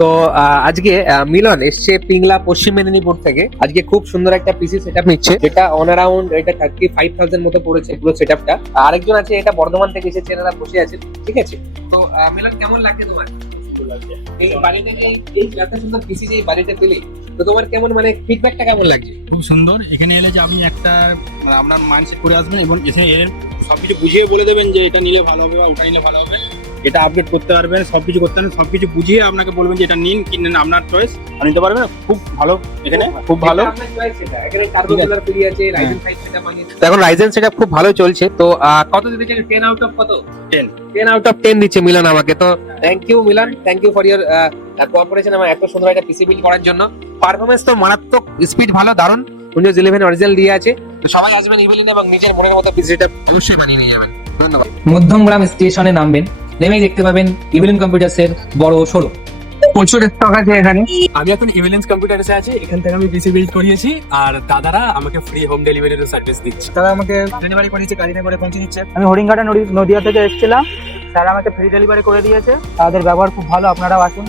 তো আজকে মিলন এসছে পিংলা পশ্চিম মেদিনীপুর থেকে। আজকে খুব সুন্দর একটা পিসি সেটআপ নিচ্ছে, যেটা অন অ্যারাউন্ড এটা 35,000 মতো পড়েছে পুরো সেটআপটা। আরেকজন আছে এটা বর্ধমান থেকে এসেছে, এনারা বসে আছেন। ঠিক আছে, তো মিলন কেমন লাগছে তোমার এই বাড়িতে যে এই এত সুন্দর পিসি যে এই বাড়িতে পেলে, তো তোমার কেমন মানে ফিডব্যাকটা কেমন লাগছে? খুব সুন্দর। এখানে এলে যে আপনি একটা আপনার মাইন্ডসেট করে আসবেন এবং এখানে এলে সবকিছু বুঝিয়ে বলে দেবেন যে এটা নিলে ভালো হবে বা ওটা নিলে ভালো হবে, এটা আপডেট করতে পারবেন, সবকিছু করতে পারবেন, সবকিছু বুঝিয়ে আপনাকে বলবেন যে এটা নিন কি নেন, আপনার চয়েস নিতে পারবেন। খুব ভালো, এখানে খুব ভালো। আপনার চয়েস এটা। এখানে টার্বো কুলার ফ্রি আছে, রাইজেন 5 সেটআপ আছে। তো এখন রাইজেন সেটআপ খুব ভালো চলছে। তো কত দিতে চাই? 10 আউট অফ কত? 10 আউট অফ 10 দিচ্ছে মিলন আমাকে। তো thank you Milon, thank you for your cooperation আমার এত সুন্দর একটা পিসি বিল্ড করার জন্য। পারফরম্যান্স তো মারাত্মক, স্পিড ভালো, দারুণ। উইন্ডোজ 11 অরিজিনাল দিয়ে আছে। তো সবাই আসবেন ইভেলিন এবং নিজের মনের মতো পিসিটা অবশ্যই বানিয়ে নিয়ে যাবেন। ধন্যবাদ। মধ্যমগ্রাম স্টেশনে নামবেন, নেমেই দেখতে পাবেন ইভিলিন কম্পিউটার্সের বড় শোরুম। প্রচুর স্টক আছে এখানে। আমি এখন ইভিলেন্স কম্পিউটারসে আছি, এখান থেকে আমি পিসি বিল্ড করিয়েছি আর দাদারা আমাকে ফ্রি হোম ডেলিভারির সার্ভিস দিচ্ছে। তারা আমাকে ডেলিভারি করেছে, গাড়িতে করে পৌঁছে দিচ্ছে। আমি হরিণঘাটা নদিয়া থেকে এসেছিলাম, তারা আমাকে ফ্রি ডেলিভারি করে দিয়েছে। তাদের ব্যবহার খুব ভালো, আপনারাও আসুন।